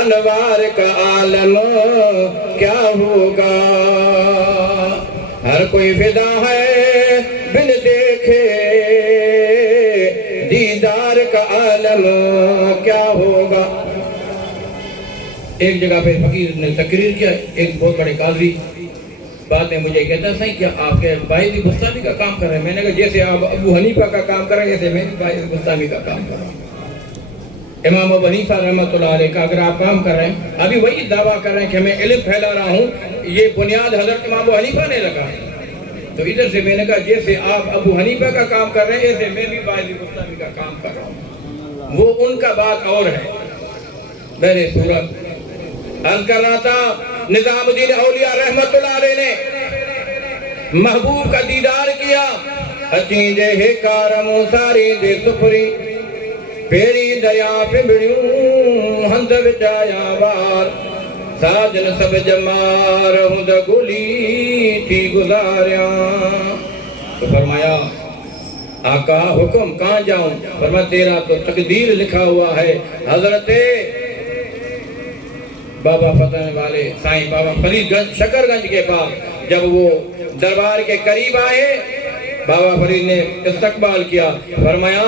انوار کا عالم کیا ہوگا؟ ہر کوئی فدا ہے بن دیکھے دیدار کا عالم کیا ہوگا؟ ایک جگہ پہ فقیر نے تقریر کیا، ایک بہت بڑے قاضی بعد میں مجھے کہتا ہے صحیح کیا آپ کے باعث بستانی کا کام کر رہے ہیں؟ میں نے کہا جیسے آپ ابو حنیفہ کا کام کر رہے ہیں ایسے میں بھی باعث بستانی کا کام کر رہا ہوں۔ امام ابو حنیفہ رحمۃ اللہ علیہ کا اگر آپ کام کر رہے ہیں، ابھی وہی دعویٰ کر رہے ہیں کہ میں علم پھیلا رہا ہوں، یہ بنیاد حضرت امام ابو حنیفہ نے لگا۔ تو ادھر سے میں نے کہا جیسے آپ ابو حنیفہ کا کام کر رہے ہیں ایسے میں بھی باعث بستانی کا کام کر رہا ہوں۔ وہ ان کا بات اور ہے۔ میں نے صورت عرض کر رہا تھا، نظام الدین اولیاء رحمت اللہ علیہ نے محبوب کا دیدار کیا۔ اچیں دے ہے کارمو ساری دے سپری پیری دریا پہ بڑیوں ہند بچایا وار ساجن سب جمار ہند گلی تھی گزاریاں۔ تو فرمایا آقا حکم کہاں جاؤں؟ فرمایا تیرا تو تقدیر لکھا ہوا ہے۔ حضرت بابا فتح والے سائیں بابا فرید گنج شکر گنج کے پاس جب وہ دربار کے قریب آئے، بابا فرید نے استقبال کیا۔ فرمایا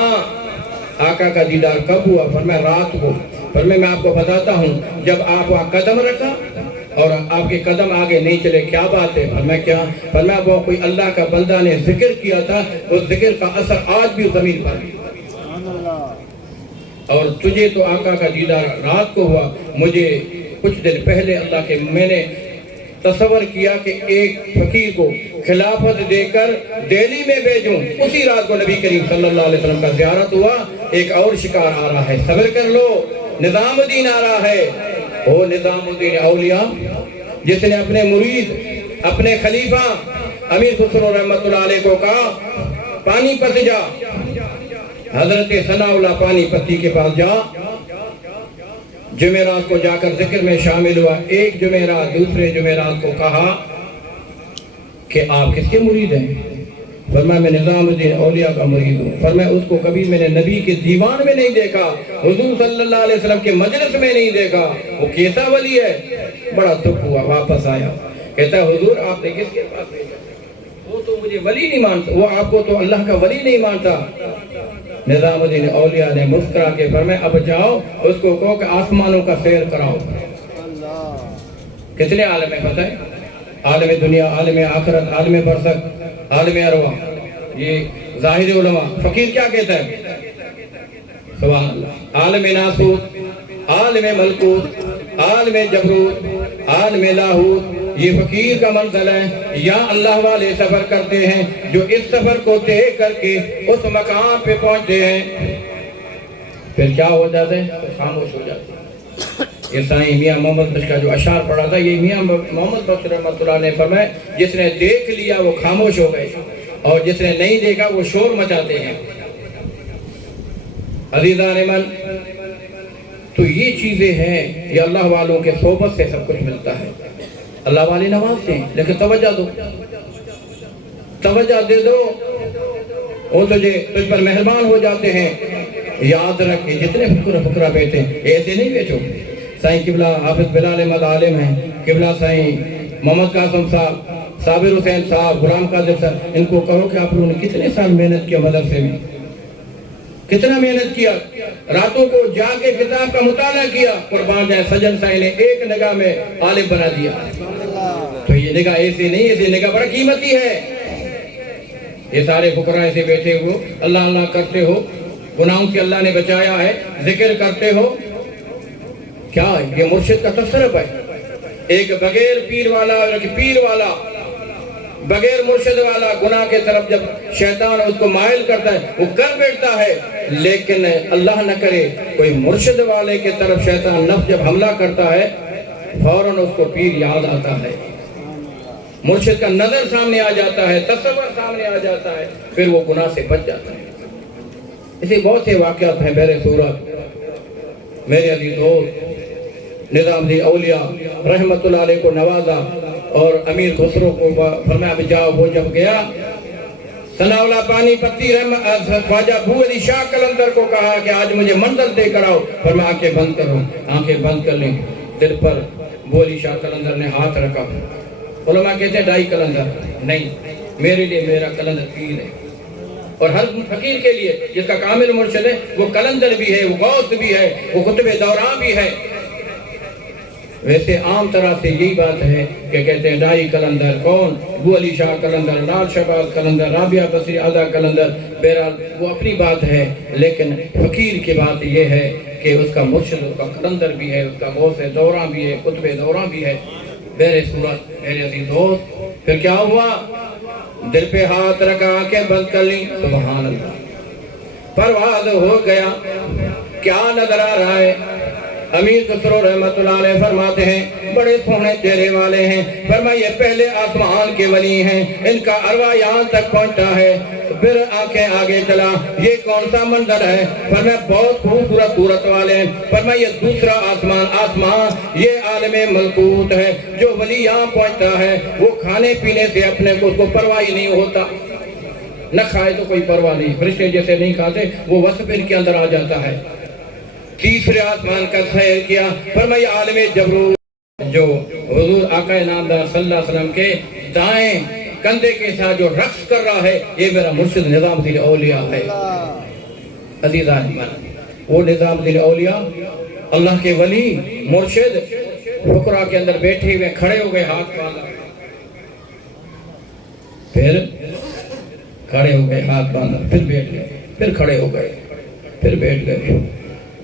آقا کا دیدار کب ہوا؟ فرمایا رات کو۔ فرمایا میں آپ کو بتاتا ہوں، جب آپ وہاں قدم رکھا اور آپ کے قدم آگے نہیں چلے، کیا بات ہے؟ فرمایا کیا؟ فرمایا وہ کوئی اللہ کا بندہ نے ذکر کیا تھا، اس ذکر کا اثر آج بھی زمین پر ہے۔ اور تجھے تو آقا کا دیدار رات کو ہوا، مجھے کچھ دن پہلے اللہ کے میں نے تصور کیا کہ ایک فقیر کو خلافت دے کر دہلی میں بھیجوں۔ اسی رات کو نبی کریم صلی اللہ علیہ وسلم کا زیارت ہوا۔ ایک اور شکار آ رہا ہے، صبر کر لو، نظام الدین آ رہا ہے۔ وہ نظام الدین اولیاء جس نے اپنے مرید اپنے خلیفہ امیر خسرو رحمت اللہ علیہ کو کہا پانی پت جا، حضرت ثناء اللہ پانی پتی کے پاس جا، جمعرات کو جا کر ذکر میں شامل ہوا۔ ایک جمعرات دوسرے جمعرات کو کہا کہ آپ کس کے مرید ہیں؟ فرمایا میں نظام الدین اولیاء کا مرید ہوں۔ فرمایا اس کو کبھی میں نے نبی کے دیوان میں نہیں دیکھا، حضور صلی اللہ علیہ وسلم کے مجلس میں نہیں دیکھا، وہ کیسا ولی ہے؟ بڑا دکھ ہوا، واپس آیا، کہتا ہے حضور آپ نے کس کے پاس بھیجا؟ وہ تو مجھے ولی نہیں مانتا، وہ آپ کو تو اللہ کا ولی نہیں مانتا۔ نظام الدین اولیاء نے مسکرا کے فرمایا اب جاؤ اس کو کہو کہ آسمانوں کا سیر کراؤ۔ کتنے عالم ہے پتہ ہے؟ عالم دنیا، عالم آخرت، عالم برزخ، عالم ارواح، یہ ظاہر علماء۔ فقیر کیا کہتا ہے؟ سبحان اللہ۔ عالم ناسوت، عالم ملکوت، عالم جبروت، عالم لاہوت، یہ فقیر کا منزل ہے۔ یا اللہ والے سفر کرتے ہیں جو اس سفر کو طے کر کے اس مقام پہ پہنچتے ہیں، پھر کیا ہو جاتے ہیں؟ خاموش ہو جاتے ہیں۔ یہ سائیں میاں محمد بخش کا جو اشعار پڑھا تھا، یہ میاں محمد بخش رحمۃ اللہ نے فرمایا جس نے دیکھ لیا وہ خاموش ہو گئے اور جس نے نہیں دیکھا وہ شور مچاتے ہیں۔ عزیزان من، تو یہ چیزیں ہیں، یہ اللہ والوں کے صحبت سے سب کچھ ملتا ہے۔ اللہ والے نوازتے ہیں، لیکن توجہ دو، توجہ دے دو، وہ تجھ پر مہربان ہو جاتے ہیں۔ یاد رکھ کہ جتنے فقرہ بیٹھے ایسے نہیں بیٹھو۔ سائیں قبلہ حافظ بلال احمد عالم ہیں، قبلہ سائیں محمد قاسم صاحب، صابر حسین صاحب، غلام قادر صاحب، ان کو کہو کہ آپ لوگوں نے کتنے سال محنت کیا مدرسے میں، کتنا محنت کیا، راتوں کو جا کے کتاب کا مطالعہ کیا۔ قربان جائے سجن سائیں نے ایک نگاہ میں عالم بنا دیا۔ تو یہ نگاہ ایسے نہیں، ایسے نگاہ بڑا قیمتی ہے۔ یہ سارے فقراء ایسے بیٹھے ہو، اللہ اللہ کرتے ہو، گناہوں سے اللہ نے بچایا ہے، ذکر کرتے ہو، کیا ہے یہ مرشد کا تصرف ہے۔ ایک بغیر پیر والا اور ایک پیر والا، بغیر مرشد والا گناہ کے طرف جب شیطان اس کو مائل کرتا ہے وہ کر بیٹھتا ہے، لیکن اللہ نہ کرے کوئی مرشد والے کے طرف شیطان نفس جب حملہ کرتا ہے فوراً اس کو پیر یاد آتا ہے، مرشد کا نظر سامنے آ جاتا ہے، تصور سامنے آ جاتا ہے، پھر وہ گناہ سے بچ جاتا ہے۔ اسی بہت سے واقعات ہیں بہر صورت۔ میرے عزیز دوست، نظام الدین اولیاء رحمت اللہ علیہ کو نوازا اور امیر خسرو کو فرمایا اب جاؤ۔ وہ جب گیا ثناءاللہ پانی پتی خواجہ ابو علی شاہ قلندر کو کہا کہ آج مجھے منزل دے کر آؤ، فرمایا آنکھیں بند کرو، آنکھیں بند کر لیں، دل پر ابو علی شاہ قلندر نے ہاتھ رکھا۔ علماء کہتے ہیں ڈائی قلندر نہیں، میرے لیے میرا قلندر پیر ہے، اور ہر فقیر کے لیے جس کا کامل مرشد ہے وہ قلندر بھی ہے، وہ غوث بھی ہے، وہ قطب دوراں بھی ہے۔ ویسے عام طرح سے یہی بات ہے کہ کہتے ہیں ڈائی قلندر کون؟ ابو علی شاہ قلندر، لال شہباز قلندر، رابعہ بصری آزا قلندر، بہرحال وہ اپنی بات ہے، لیکن فقیر کی بات یہ ہے کہ اس کا مرشد، اس کا قلندر بھی ہے، اس کا غوث دوراں بھی ہے، قطب دوراں بھی ہے۔ بہر صورت میرے عزیز دوست، پھر کیا ہوا؟ دل پہ ہاتھ رکھا، آنکھیں بند کر لیں، سبحان اللہ، پرواز ہو گیا۔ کیا نظر آ رہا ہے؟ امیر خسرو رحمت اللہ علیہ فرماتے ہیں بڑے سونے چہرے والے ہیں، فرمایا یہ پہلے آسمان کے ولی ہیں، ان کا ارواح یہاں تک پہنچتا ہے۔ پھر آنکھیں آگے چلا، یہ کون سا منظر ہے؟ فرمایا بہت خوبصورت صورت والے ہیں، فرمایا یہ دوسرا آسمان، یہ عالم ملکوت ہے۔ جو ولی یہاں پہنچتا ہے وہ کھانے پینے سے اپنے کو پرواہ ہی نہیں ہوتا، نہ کھائے تو کوئی پرواہ نہیں، فرشتے جیسے نہیں کھاتے، وہ وصف ان کے اندر آ جاتا ہے۔ تیسرے آسمان کا سیر کیا، فرمایا عالم جبروت، جو حضور آقا نامدار صلی اللہ علیہ وسلم کے دائیں کندھے کے ساتھ جو رقص کر رہا ہے، یہ میرا مرشد نظام الدین اولیاء ہے۔ عزیزان ایمان، وہ نظام الدین اولیاء اللہ کے ولی مرشد فقراء کے اندر بیٹھے ہوئے کھڑے ہو گئے، ہاتھ باندھا، پھر کھڑے ہو گئے، ہاتھ باندھا، پھر بیٹھ گئے، پھر کھڑے ہو گئے، پھر بیٹھ گئے۔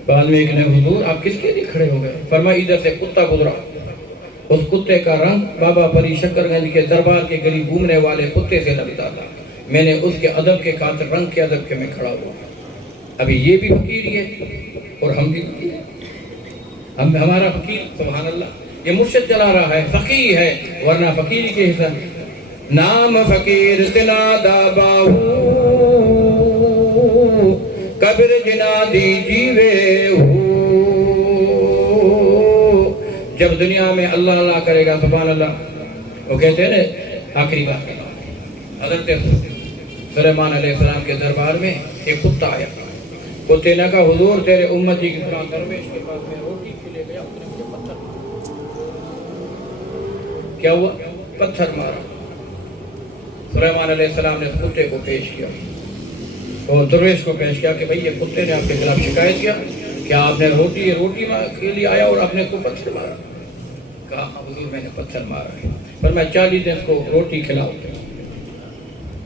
بعد میں ایک نے حضور آپ کس کے لیے کھڑے ہو گئے؟ فرمایا ادھر سے کتا گزرا، اس کتے کا رنگ بابا پری شکر گنج کے دربار کے قریب گھومنے والے کتے سے لگتا تھا، میں نے اس کے ادب کے خاطر رنگ کے ادب کے میں کھڑا ہوا۔ ابھی یہ بھی فقیر ہی ہے اور ہم بھی فقیر ہیں، ہمارا فقیر سبحان اللہ یہ مرشد چلا رہا ہے، فقیر ہے، ورنہ فقیر کے حصہ نام فقیر تنادا باہو قبر جنا دی جیوے ہو۔ جب دنیا میں اللہ اللہ کرے گا سبحان اللہ، وہ کہتے ہیں نا آخری بات کے بعد حضرت سلیمان علیہ السلام کے دربار میں ایک کتا آیا، کتے نے کہا حضور تیرے امتی کی طرح درویش کے پاس میں روٹی کے لے گیا، اس نے مجھے پتھر کیا ہوا؟ پتھر مارا۔ سلیمان علیہ السلام نے اس کتے کو پیش کیا اور درویش کو پیش کیا کہ بھئی یہ کتے نے آپ کے خلاف شکایت کیا کہ آپ نے روٹی کے لیے آیا اور آپ نے اس کو پتھر مارا۔ کہا حضور میں نے پتھر مارا ہے، پر میں 40 دن کو روٹی کھلاؤ،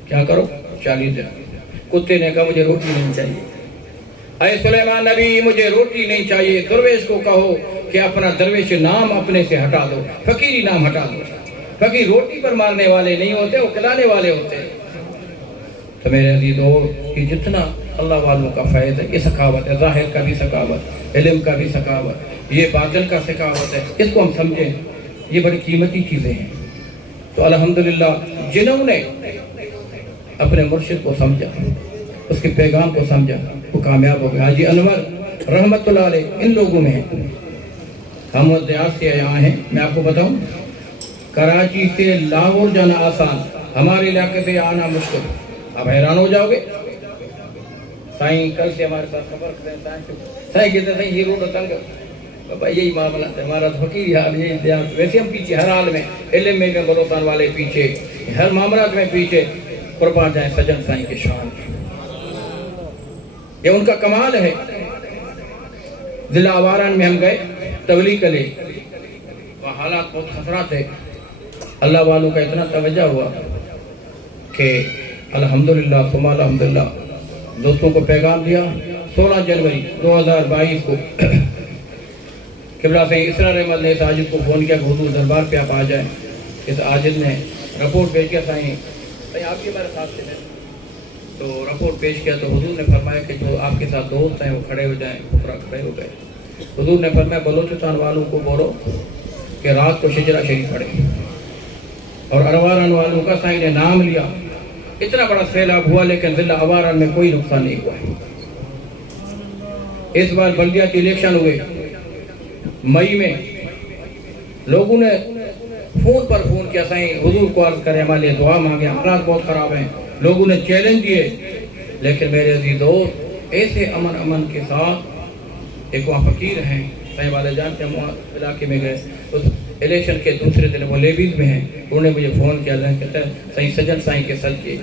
کیا کرو 40 دن۔ کتے نے کہا مجھے روٹی نہیں چاہیے، اے سلیمان نبی مجھے روٹی نہیں چاہیے، درویش کو کہو کہ اپنا درویش نام اپنے سے ہٹا دو، فقیری نام ہٹا دو۔ فقیر روٹی پر مارنے والے نہیں ہوتے، وہ کھلانے والے ہوتے ہیں۔ تو میرے عزیزو یہ جتنا اللہ والوں کا فیض ہے، یہ سخاوت ہے، ظاہر کا بھی سخاوت، علم کا بھی سخاوت، یہ باطن کا سخاوت ہے، اس کو ہم سمجھیں، یہ بڑی قیمتی چیزیں ہیں۔ تو الحمدللہ جنہوں نے اپنے مرشد کو سمجھا، اس کے پیغام کو سمجھا، وہ کامیاب ہو گئے۔ حاجی انور رحمت اللہ علیہ ان لوگوں میں ہیں، ہم دیہات سے یہاں ہیں، میں آپ کو بتاؤں کراچی سے لاہور جانا آسان، ہمارے علاقے سے آنا مشکل، آپ حیران ہو جاؤ گے۔ سائیں کل سے ہمارے ساتھ خبر کریں، سائیں کہتے ہیں یہ روڈ تنگ، بابا یہی معاملہ ہے ہمارا، فقیر حال یہی دیہات، ویسے ہم پیچھے ہر حال میں، علم میں بلوچستان والے پیچھے، ہر معاملات میں پیچھے، قربان جائیں سجن سائیں کے شان، یہ ان کا کمال ہے۔ ضلع آواران میں ہم گئے تبلیغ کے لیے، وہاں حالات بہت خطرات ہے، اللہ والوں کا اتنا توجہ ہوا کہ الحمدللہ ثم الحمدللہ دوستوں کو پیغام دیا۔ 16 جنوری 2022 کو قبلہ سے اسرا رحمت نے اس عاجز کو فون کیا کہ حضور دربار پہ آپ آ جائیں۔ اس عاجز نے رپورٹ پیش کیا، سائیں آپ کے ہمارے ساتھ تھے، تو رپورٹ پیش کیا تو حضور نے فرمایا کہ جو آپ کے ساتھ دوست ہیں وہ کھڑے ہو جائیں، پورا کھڑے ہو گئے۔ حضور نے فرمایا بلوچستان والوں کو بولو کہ رات کو شجرہ شریف پڑھے، اور ارواران والوں کا سائیں نے نام لیا۔ اتنا بڑا سیلاب ہوا لیکن ضلع اواران میں کوئی نقصان نہیں ہوا ہے۔ اس بار بلدیاتی الیکشن ہوئے مئی میں، لوگوں نے فون پر فون کیا، سائیں حضور کو عرض کرے ہمارے لیے دعا مانگے، حالات بہت خراب ہیں، لوگوں نے چیلنج دیے، لیکن میرے عزیز دوست ایسے امن کے ساتھ ایک وہاں فقیر ہیں سائیں والے جان کے علاقے میں گئے، اس الیکشن کے دوسرے دن وہ لیبیز میں ہیں، انہوں نے مجھے فون کیا، کہتا ہے سائیں سجن سائیں کے صدقے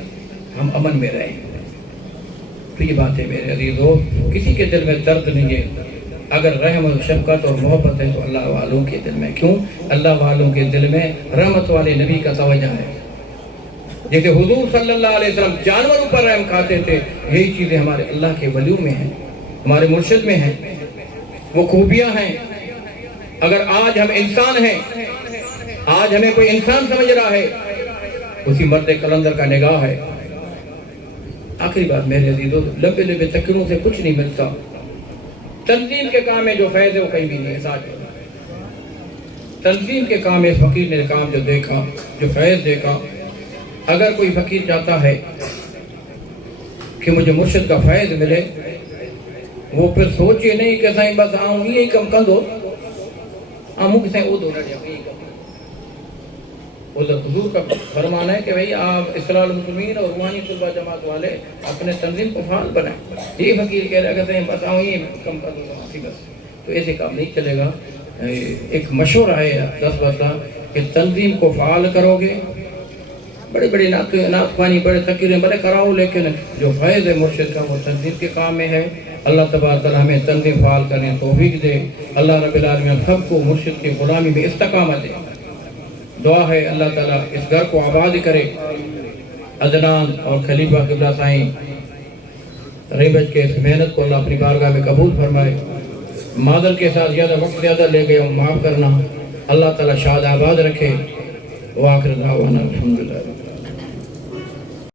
ہم امن میں رہیں۔ تو یہ بات ہے میرے عزیز دوست، کسی کے دل میں درد نہیں ہے، اگر رحم و شفقت اور محبت ہے تو اللہ والوں کے دل میں، کیوں؟ اللہ والوں کے دل میں رحمت والے نبی کا توجہ ہے۔ جیسے حضور صلی اللہ علیہ وسلم جانوروں پر رحم کھاتے تھے، یہی چیزیں ہمارے اللہ کے ولیوں میں ہیں، ہمارے مرشد میں ہیں، وہ خوبیاں ہیں۔ اگر آج ہم انسان ہیں، آج ہمیں کوئی انسان سمجھ رہا ہے، اسی مرد کلندر کا نگاہ ہے۔ آخری بات میرے عزیزو، لمبے لمبے تکروں سے کچھ نہیں ملتا، تنظیم کے کام میں جو فیض ہے وہ کہیں بھی نہیں ہے۔ ساتھ تنظیم کے کام اس فقیر نے کام جو دیکھا، جو فیض دیکھا، اگر کوئی فقیر چاہتا ہے کہ مجھے مرشد کا فیض ملے، وہ پھر سوچے نہیں کہ سائیں بس آؤں یہی کم کندو آموں کہ سائیں او دو رہے ہیں، حضور کا فرمانا ہے کہ بھئی آپ اصلاح المسلمین اور روحانی طلبہ جماعت والے اپنے تنظیم کو فعال بنائیں۔ یہ فقیر کہہ رہا کہ بس آؤں یہ کم کر دوں بس، تو ایسے کام نہیں چلے گا۔ ایک مشورہ ہے 10 وقتہ کہ تنظیم کو فعال کرو گے، بڑے بڑے نعت خوانی بڑے تقریریں بڑے کراؤ، لیکن جو فیض ہے مرشد کا وہ تنظیم کے کام میں ہے۔ اللہ تبارک تعالیٰ ہمیں تنظیم فعال کرنے توفیق دے، اللہ رب العالمین سب کو مرشد کی غلامی میں استقامت دے۔ دعا ہے اللہ تعالیٰ اس گھر کو آباد کرے، عدنان اور خلیفہ قبلہ سائیں ریبج کے اس محنت کو اللہ اپنی بارگاہ میں قبول فرمائے۔ معذر کے ساتھ زیادہ وقت زیادہ لے گئے ہوں، معاف کرنا۔ اللہ تعالیٰ شاد آباد رکھے۔ وآخر دعوانا الحمدللہ۔